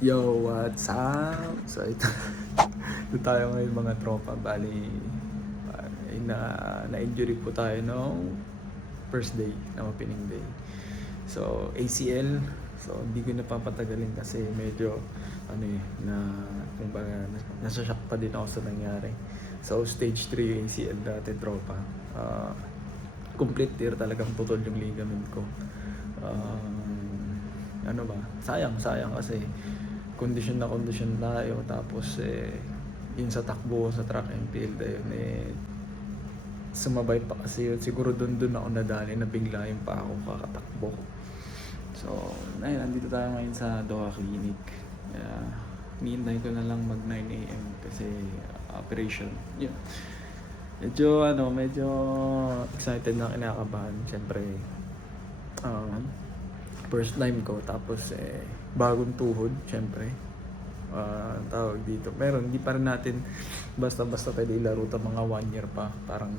Yo, what's up? So ito tayo ngayon mga tropa. Bali, na-injury po tayo nung first day, na opening day. So, ACL. So, hindi ko napapatagalin kasi medyo, kumbaga, nasa-shock pa din ako sa nangyari. So, stage 3 yung ACL dati, tropa. Complete tear, talagang putol yung ligament ko. Sayang kasi kondisyon tayo, tapos yun sa takbo sa track and field, sumabay pa kasi yun. Siguro dun ako nadali, na biglayin pa ako kakatakbo. So ayun, nandito tayo ngayon sa Doha Clinic. Hinihintay ko na lang mag 9 AM kasi operation yun. Medyo excited na, kinakabahan syempre. First time ko, tapos bagong tuhod syempre. Tawag dito, meron, hindi pa rin natin basta-basta pwede ilaro ito mga 1 year pa, parang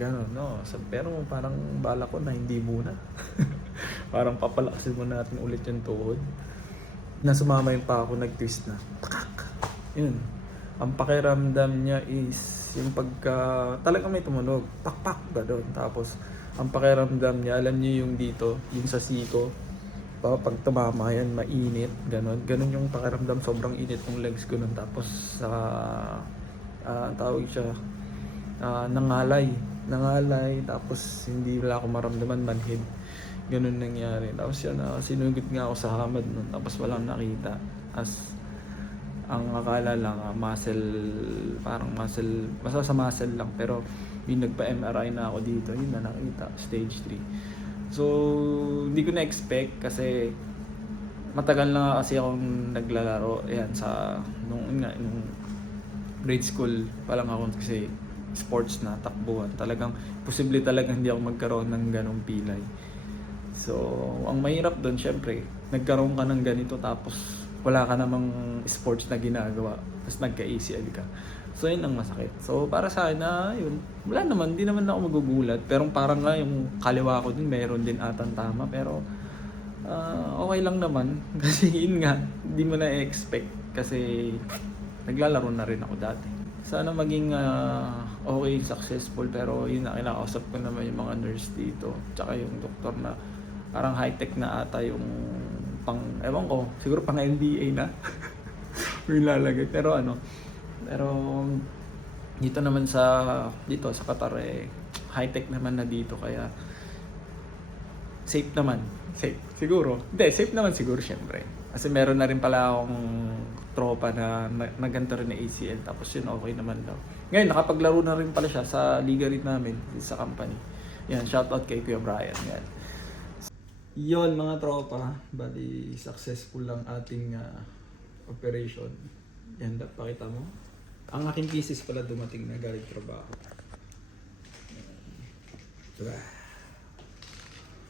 gano'n, no? Pero parang bala ko na hindi muna. Parang papalakasin mo natin ulit yung tuhod. Na sumama yung pa ako, nag-twist na takak, yun. Ang pakiramdam niya is yung pagka talagang may tumunog, pakpak gano'n. Tapos ang pakiramdam niya, alam niyo yung dito, yung sa siko, pag tumama yan, mainit, ganon yung pakiramdam. Sobrang init ng legs ko nun. Tapos tawag siya, nangalay, tapos hindi wala ako maramdaman, manhid, ganon nangyari. Tapos yun, sinugod nga ako sa hamad nun, tapos walang nakita. As ang akala lang, muscle, basta sa muscle lang. Pero yung nagpa-MRI na ako dito, yun na nakita, stage 3. So hindi ko na-expect kasi matagal na kasi akong naglalaro. Ayan, nung grade school pa lang ako, kasi sports na, takbuhan. Talagang posible talaga hindi ako magkaroon ng ganong pilay. So ang mahirap doon, syempre nagkaroon ka ng ganito tapos wala ka namang sports na ginagawa, tapos nagka-ACL ka. So yun ang masakit. So para sa akin na yun, wala naman, hindi naman ako magugulat. Pero parang nga yung kaliwa ko din, meron din atang tama. Pero okay lang naman. Kasi yun nga, hindi mo na-expect. Kasi naglalaro na rin ako dati. Sana maging okay, successful. Pero yun na, kinakausap ko naman yung mga nurse dito. Tsaka yung doktor na parang high-tech na ata yung ewan ko, siguro pang NBA na. May lalagay. Pero dito sa Qatar, high-tech naman na dito, kaya safe naman. Safe siguro. Hindi, safe naman siguro syempre. Kasi meron na rin pala akong tropa na naganto rin na ACL, tapos yun okay naman daw. Ngayon nakapaglaro na rin pala siya sa liga rin namin sa company. Yan, shoutout kay Kuya Brian. Yan. Yon mga tropa, bali successful lang ating operation. Yan, pakita mo. Ang aking thesis pala dumating na galing trabaho.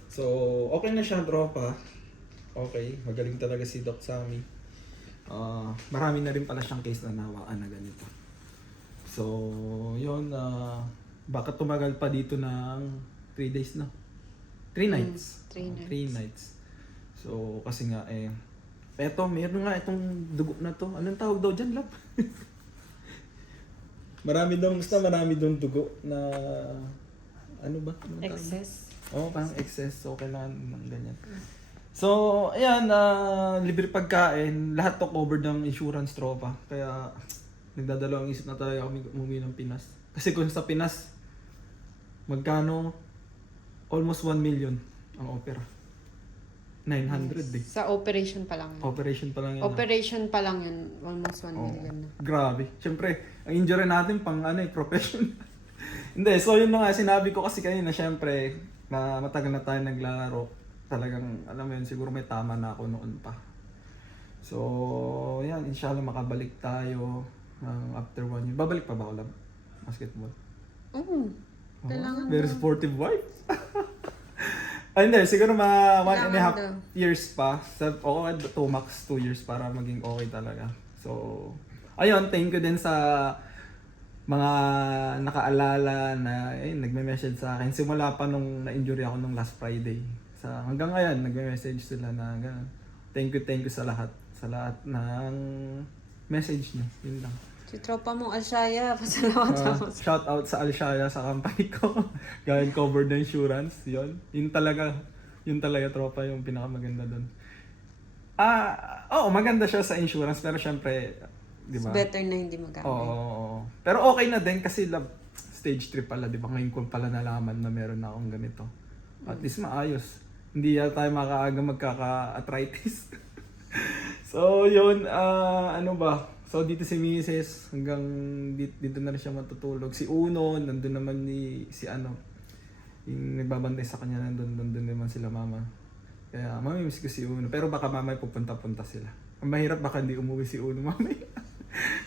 So, okay na siya, tropa. Okay, magaling talaga si Doc Sammy. Marami na rin pala siyang case na nawaan na ganito. So, yun, baka tumagal pa dito ng 3 days na. 3 nights. 3 nights. So, kasi nga eto, meron nga itong dugo na to. Anong tawag daw dyan, lap? marami daw dugo na ano ba? Excess. Parang excess. So, kailangan ng ganyan. So, ayan, libre pagkain. Lahat to covered ng insurance, tropa. Kaya, nagdadalawang isip na talaga kami umuwi ng Pinas. Kasi kung sa Pinas, magkano? Almost 1 million ang opera. 900 eh. Sa operation pa lang yun. Operation pa lang yun. Operation pa lang yun. Almost 1 million na. Grabe. Siyempre, ang injury natin pang profession. Hindi, so yun na nga, sinabi ko kasi kanina, siyempre, na matagal na tayo naglalaro. Talagang, alam mo yun, siguro may tama na ako noon pa. So, yan, inshallah makabalik tayo after 1 year. Babalik pa ba ako, lab? Basketball? Kailangan very sportive wife. Hindi, siguro 1.5 years pa. O 2 max 2 years para maging okay talaga. So, ayun, thank you din sa mga nakaalala na nagme-message sa akin. Simula pa nung na-injury ako nung last Friday. Hanggang ngayon, nagme-message sila na gano'n. Thank you sa lahat. sa lahat ng message niyo. Yun lang. Si tropa mo, Alshaya, pasalamat ako. Shout out sa Alshaya sa company ko. Gawin covered na insurance. Yun talaga tropa yung pinakamaganda doon. Maganda siya sa insurance pero syempre, di ba? It's better na hindi magamit. Oo. Pero okay na din kasi stage 3 pala, di ba? Ngayon ko pala nalaman na meron na akong ganito. At least maayos. Hindi yata tayo makaaga magkaka-arthritis. So, yun, ano ba? So, dito si Mrs. hanggang dito na rin siya matutulog. Si Uno, nandun naman yung nagbabantay sa kanya, nandun naman sila mama. Kaya, mamimiss ko si Uno. Pero baka mamaya pupunta-punta sila. Ang mahirap baka hindi umuwi si Uno mamaya.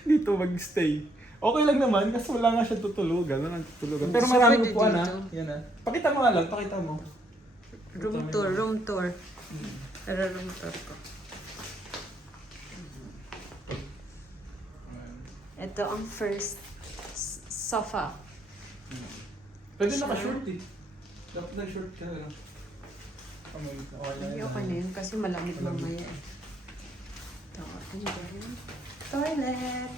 Dito magstay. Okay lang naman, kasi wala nga siya tutulugan. Pero marami po Yan Pakita mo nga lang, pakita mo. Room tour. Pero room tour ko. Ito ang first sofa. Pwede naka-short eh. Dapat na-short ka na. Hindi okay na yun kasi malamig mamaya eh. Ito, and then, toilet.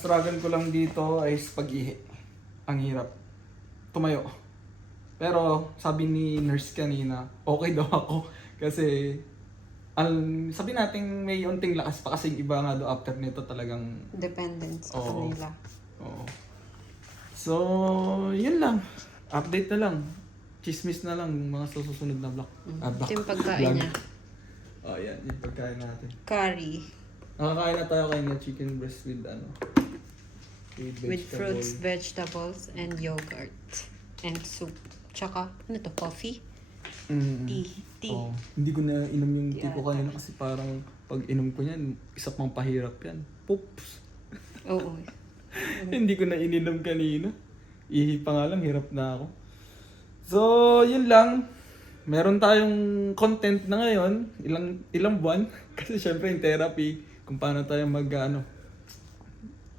Struggle ko lang dito ay pag-ihi. Ang hirap. Tumayo. Pero sabi ni nurse kanina, okay daw ako. Kasi sabi natin may unting lakas pa kasi iba nga do after nito talagang Dependent sa Oo. kanila. Oo. So, yun lang. Update na lang. Chismis na lang mga susunod na vlog. Ito yung pagkain niya. Yan. Yung pagkain natin. Curry. Nakakain na tayo kayo ng chicken breast with With fruits, vegetables, and yogurt. And soup. Tsaka, ano to? Coffee? Tea. Oh, hindi ko na inom yung tea ko kanina kasi parang pag inom ko yan, isa pang pahirap yan. Poops! Oo. Hindi ko na ininom kanina. Ihi pa nga lang, hirap na ako. So, yun lang. Meron tayong content na ngayon, ilang buwan. Kasi syempre yung therapy, kung paano tayo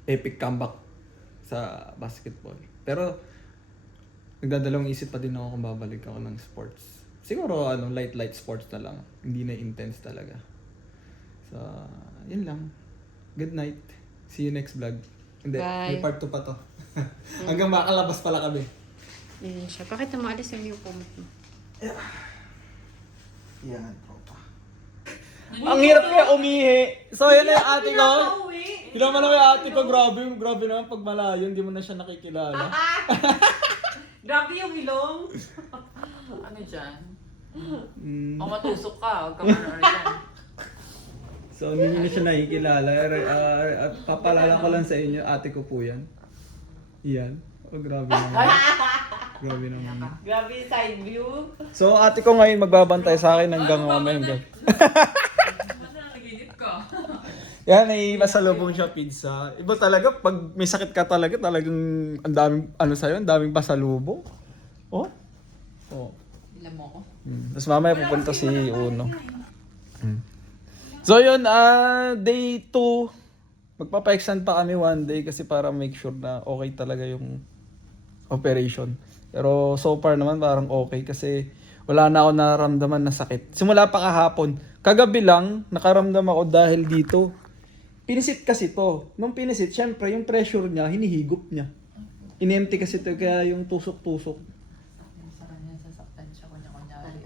epic comeback sa basketball. Pero, nagdadalawang isip pa din ako kung babalik ako ng sports. Siguro light sports na lang. Hindi na intense talaga. So, yun lang. Good night. See you next vlog. Hindi, Bye. may part 2 pa to. Hanggang makalabas pala kami. Yun siya. Bakit umalis yung pumot mo? Yan, tropa. Ang hirap kaya umihi. So, yan na yung ate ko. Hindi naman yung ate ko. Grabe naman pag malayo. Hindi mo na siya nakikilala. Grabe yung ilong. Ano dyan? Mm. O matusok ka, huwag ka marunong dyan. So, hindi niyo siya nakikilala. Papalala ko lang sa inyo, ate ko po yan. Yan. Oh, grabe naman. Grabe naman. Grabe yung side view. So, ate ko ngayon magbabantay sa akin hanggang mamayang gabi. Naginip ka. Yan, may pasalubong siya pizza. Iba talaga, pag may sakit ka talaga, talagang ang daming, sa'yo, ang daming pasalubong. Oh? Ilan mo ko? Tapos mamaya pupunta si Uno. So yun, day 2. Magpapa-extend pa kami one day kasi para make sure na okay talaga yung operation. Pero so far naman parang okay kasi wala na ako nararamdaman na sakit. Simula pa kahapon. Kagabi lang, nakaramdam ako dahil dito. Pinisit kasi to. Nung pinisit, syempre yung pressure niya, hinihigop niya. In-empty kasi to, kaya yung tusok-tusok. Sa kanya, sasaktan siya kunya-kunyari.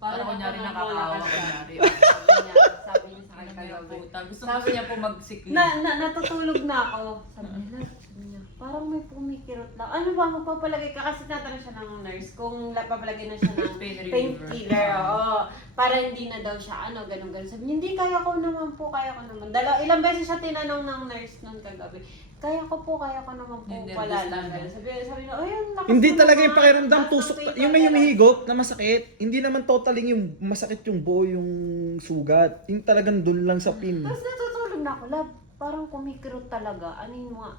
Parang kunyari nakakawa, kunyari. Sabi niya sa akin kagabi. Gusto niya po magsikli. Natutulog na ako. Sabi niya, parang may pumikirot lang. Ano ba, magpapalagay ka? Kasi tatanong siya ng nurse kung papalagay na siya ng painkiller. Oo. Para hindi na daw siya, ganun. Sabi niya, hindi, kaya ko naman. Ilang beses siya tinanong ng nurse nun kagabi. Kaya ko naman po palalagay. Sabi niya, ayun, lakas Hindi mo talaga naman. yung pakiramdam Lakas tusok. ng Yung may humihigop na masakit. Hindi naman totally yung masakit yung buo yung sugat. Yung talagang dun lang sa pin. Tapos natutulog na ako, lab. Parang kumikirot talaga.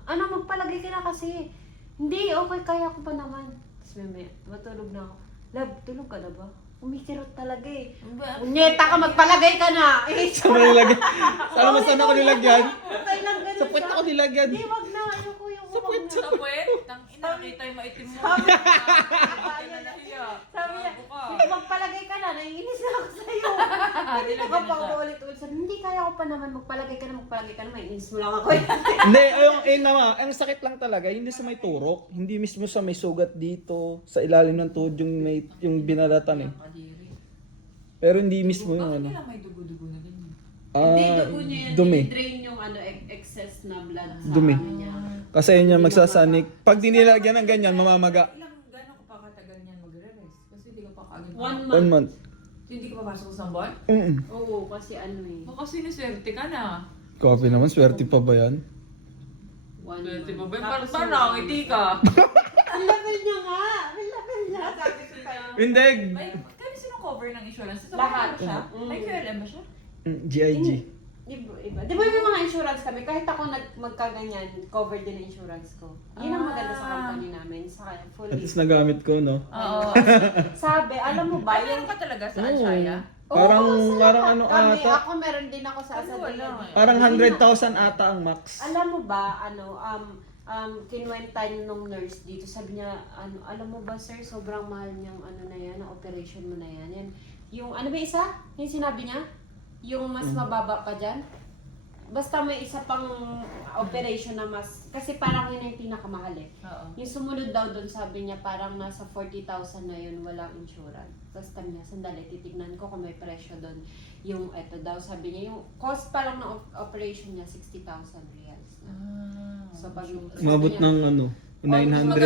Magpalagay ka na kasi. Hindi, okay, kaya ko pa naman. Tapos may matulog na ako. Lab, tulog ka na ba? Kumikirot talaga eh. Unyeta ka, magpalagay ka na! Saan mo nilagyan? Saan ako nilagyan? Okay lang ganun Sa puwet ako nilagyan. Hindi, wag na. Ayoko yung Sa puwet. Sa puwet? Tangina, nakita yung maitim mo. Sabi Bakit ka na nahiya? Sabi niya, Bago ka. magpalagay ka na, naiinis na ako sa'yo. Hindi Nilagyan ka na pa siya. ulit-ulit. Sabi, hindi kaya ko pa naman, magpalagay ka na, maiinis mo lang ako. Hindi, ang sakit lang talaga, hindi sa may turok, hindi mismo sa may sugat dito, sa ilalim ng tuhod yung binalatan eh. Kadiri. Pero hindi mismo yung Bakit ano. nila may dugo-dugo na ganyan? Hindi, dugo niya yan. Dumi. I-drain yung excess na blood sa Dumi. ano niya. Kasi yun yung magsasanik. Pag di nilagyan ng ganyan, mamamaga. Gano'n ka pa katagal niyan magre-rest? Kasi hindi ka pa kaagad. 1 1 month. month. Hindi ka papasok sa buwan? Oo, kasi ano eh. Baka sinuswerte ka na. Coffee naman, swerte pa ba yan? 1 Swerte pa ba? Tapos Parang hindi ka. Ang level niya nga! Ang level niya! Sabi ko sa'yo. Hindi. Kaya sino cover ng insurance? Sa Lahat. ba siya? Mm. May QLM ba siya? GIG. Iba. Di ba may mga insurance kami? Kahit ako magkaganyan, covered din ang insurance ko. Yun ang maganda sa company namin. Sa At fully. least nagamit ko, no? Oo. Sabi, alam mo ba, Ay, meron ka talaga sa Anshaya? Parang sa lahat ano kami, ata. Ako meron din ako sa Ano wala Asadilla. eh. Parang 100,000 ata ang max. Alam mo ba, kinuwenta nung nurse dito, sabi niya, alam mo ba sir, sobrang mahal niyang na yan, ang operation mo na yan. Yan. Yung, ano ba isa? Yung sinabi niya? Yung mas mababa pa dyan? Basta may isa pang operation na mas, kasi parang yun yung pinakamahal eh. Oo. Yung sumunod daw doon, sabi niya parang nasa 40,000 na yun, walang insurance. Tapos kami niya, sandali, titignan ko kung may presyo doon. Yung eto daw, sabi niya, yung cost pa lang ng operation niya, 60,000 reals. So pag Umabot ng ano, 950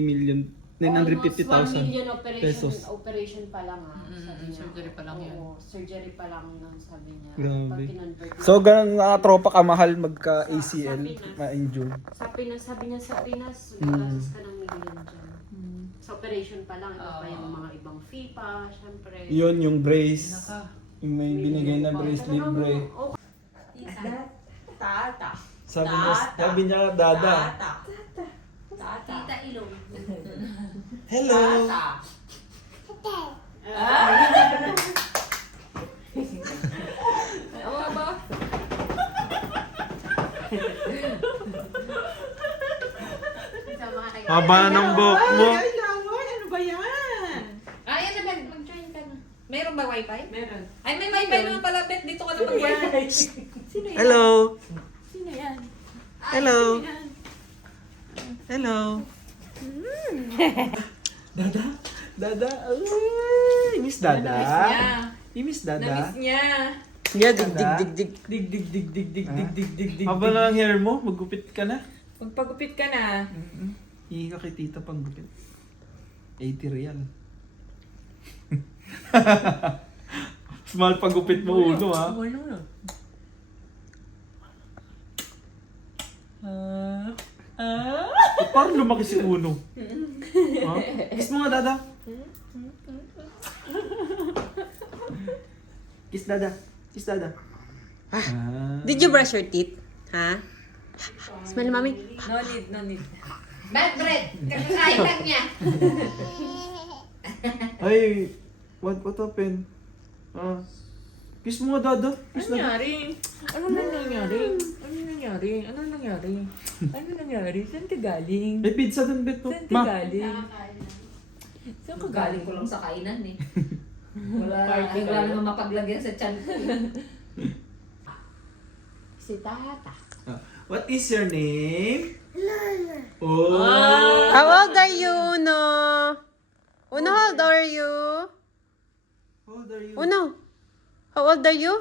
million, Almost 1 950,000 million operation, pesos. operation pa lang sabi niya. surgery pa lang yun. Oo, surgery pa lang yun, sabi niya. Grabe. Pag kinonvert niya. So, ganun tropa ka mahal magka-ACL, Sa Pinas. ma-injure. Sabi niya sa Pinas, gagastos ka ng million dyan. Sa operation pa lang, ito pa yung mga ibang fee pa, syempre. Yun, yung brace. Naka. Yung may binigay na brace libre. Tata. Sabi niya, dada. Tita Ilong. Hello. Oo ba? Haba ng buhok mo. Ay, Lawon, ano ba yan? Ay, yan na, mag-join ka na. Meron ba wifi? Meron. Ay, may wifi naman pala, Bet. Dito ka na mag-wifi. Sino yan? Hello. Sino yan? Hello. Yan. Hello. Dada. Dada. Ay, miss Dada. Miss Dada. Na-miss niya. Yeah, dig. Haba na lang hair mo, maggupit ka na. Magpagupit ka na. Hihingi ka kay tita pang gupit. 80 real. Small pagupit mo uno ha. Wala na. Parang lumaki si uno. Ha? Kiss mo nga dada. Kiss dada. Kiss dada. Did you brush your teeth? Ha? Smell, mami. No need. Bad bread. Kakakain lang niya. Ay, what happened? Kiss mo nga dada. Kiss Ano dada. nangyari? Ano nangyari? Saan ka galing? May pizza dun, Beto. Saan ka Ma. galing? Saan ka galing? Ko lang sa kainan eh. Wala Party wala kayo. naman mapaglagyan sa tiyan ko. Si Tata. What is your name? Oh. How old are you, Uno? Uno, how old are you? How old are you? Uno, how old are you?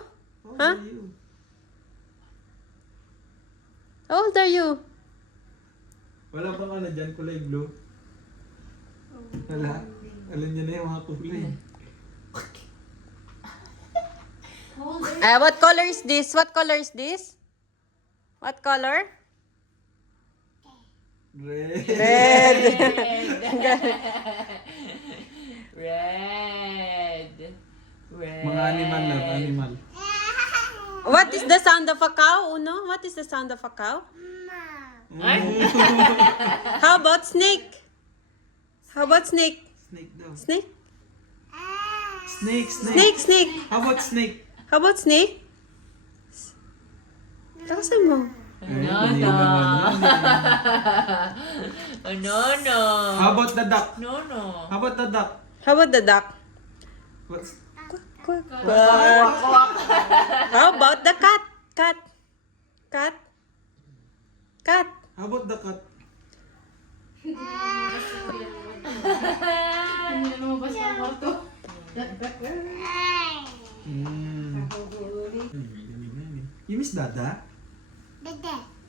How old Huh? are you? How old are you? Wala bang ano dyan, kulay blue? Wala. Alam niya na yung mga kulay. What color is this? What color is this? What color? Red. Red. Red. Mga animal na, animal. What is the sound of a cow, Uno? What is the sound of a cow? How about snake? How about snake? Snake daw. Snake? Snake, Snake, snake. How about snake? How about snake? Lakasan mo. Ano no? Ano no? How about the duck? No no. How about the duck? How about the duck? What's... How about the cat? Cat? Cat? Cat? How about the cat? Hindi na lumabas ng auto. You miss Dada?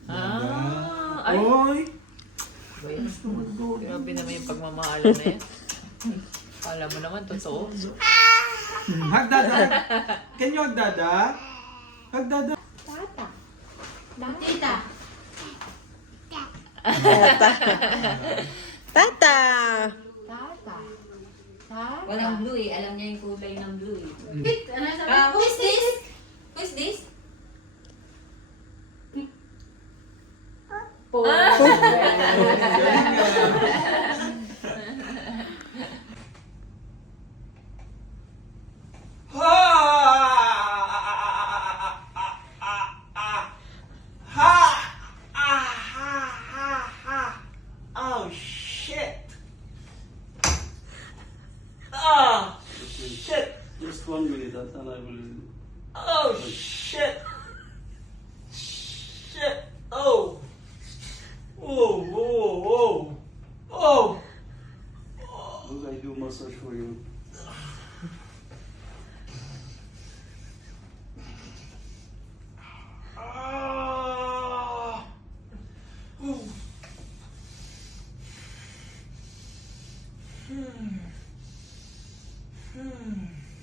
Ah, ay. Oy! Grabe naman yung pagmamahalan na yan. Alam mo naman, totoo. Hug Dada! Can you hug Dada? Hug Dada! Tita. Tata! Tata. Walang blue eh. Alam niya yung kulay ng blue eh. Ano sabi? Who is this? Who is this? Oh shit! Ah! Shit! Just 1 minute and I will. Oh shit! Shit! Oh! Oh! Oh! Oh! Oh! Look, I do massage for you. Ah! Ooh.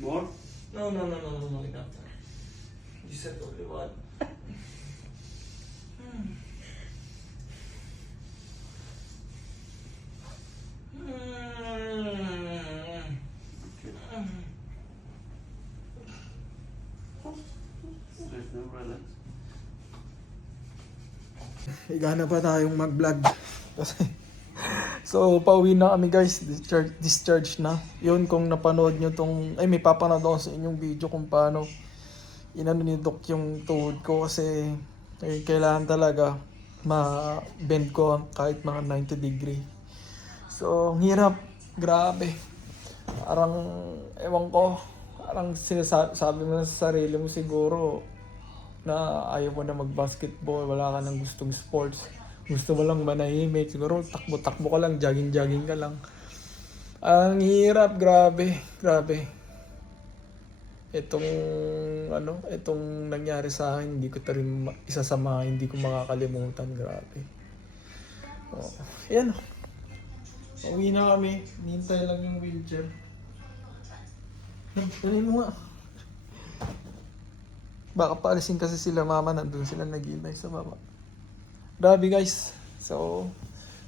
More? No, enough. You said only one. There's no relax. Higa na pa tayong mag-vlog. So, pauwi na kami guys. Discharge na. Yun, kung napanood nyo tong... Ay, may papanood ako sa inyong video kung paano inano ni Doc yung tuhod ko kasi kailangan talaga ma-bend ko kahit mga 90 degree. So, ang hirap. Grabe. Parang, ewan ko, parang sinasabi mo na sa sarili mo siguro na ayaw mo na mag-basketball, wala ka ng gustong sports. Gusto mo lang manahimik, siguro takbo-takbo ka lang, jogging-jogging ka lang. Ang hirap, grabe. Itong nangyari sa akin, hindi ko rin isa sa mga hindi ko makakalimutan, grabe. Oh, yan. Uwi na kami, nihintay lang yung wheelchair. Dali mo nga. Baka paalisin kasi sila mama, nandun sila naghihintay sa baba. Grabe guys. So,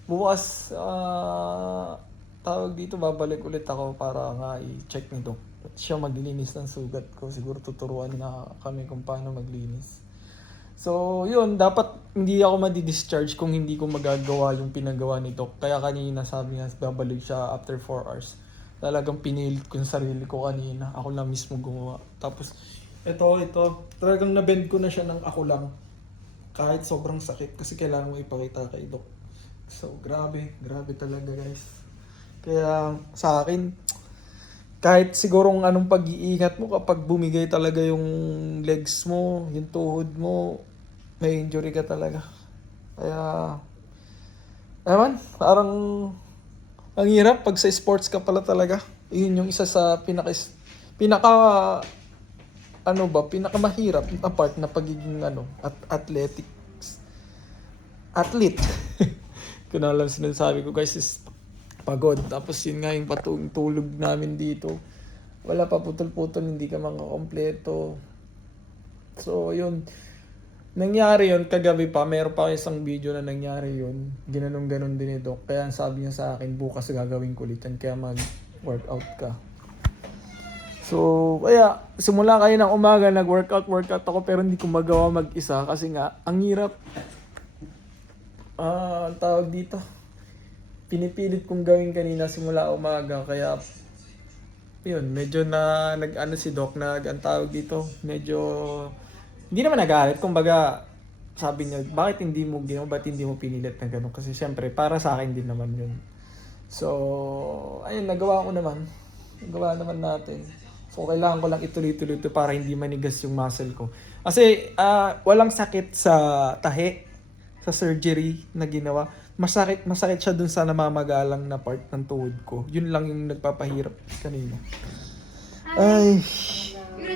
bukas, tawag dito, babalik ulit ako para nga i-check ni Doc. At siya maglinis ng sugat ko. Siguro tuturuan na kami kung paano maglinis. So, yun, dapat hindi ako madi-discharge kung hindi ko magagawa yung pinagawa ni Doc. Kaya kanina sabi nga, babalik siya after 4 hours. Talagang pinilit ko yung sarili ko kanina. Ako lang mismo gumawa. Tapos, ito. Talagang nabend ko na siya ng ako lang. Kahit sobrang sakit kasi kailangan mo ipakita kay Doc. So, grabe talaga guys. Kaya sa akin, kahit sigurong anong pag-iingat mo kapag bumigay talaga yung legs mo, yung tuhod mo, may injury ka talaga. Kaya, naman, parang ang hirap pag sa sports ka pala talaga. Yun yung isa sa pinakamahirap na part na pagiging athlete. Kung alam sinasabi ko guys is pagod. Tapos yun nga yung tulog namin dito. Wala pa putol-putol, hindi ka makakompleto. So yun. Nangyari yun kagabi pa. Meron pa isang video na nangyari yun. Ginanong-ganon din ni Doc. Kaya sabi niya sa akin, bukas gagawin ko ulit yan. Kaya mag-workout ka. So, kaya simula kayo ng umaga nag-workout ako pero hindi ko magawa mag-isa kasi nga ang hirap. Ang tawag dito. Pinipilit kong gawin kanina simula umaga kaya yun, medyo nag-ano si Doc ang tawag dito, medyo hindi naman nagalit, kumbaga sabi niya, bakit hindi mo ginawa, bakit hindi mo pinilit na gano'n? Kasi syempre, para sa akin din naman yun. So, ayun, nagawa ko naman. Nagawa naman natin. So, kailangan ko lang ituloy-tuloy ito para hindi manigas yung muscle ko. Kasi, walang sakit sa tahi, sa surgery na ginawa. Masakit siya dun sa namamagalang na part ng tuhod ko. Yun lang yung nagpapahirap kanina. Ay,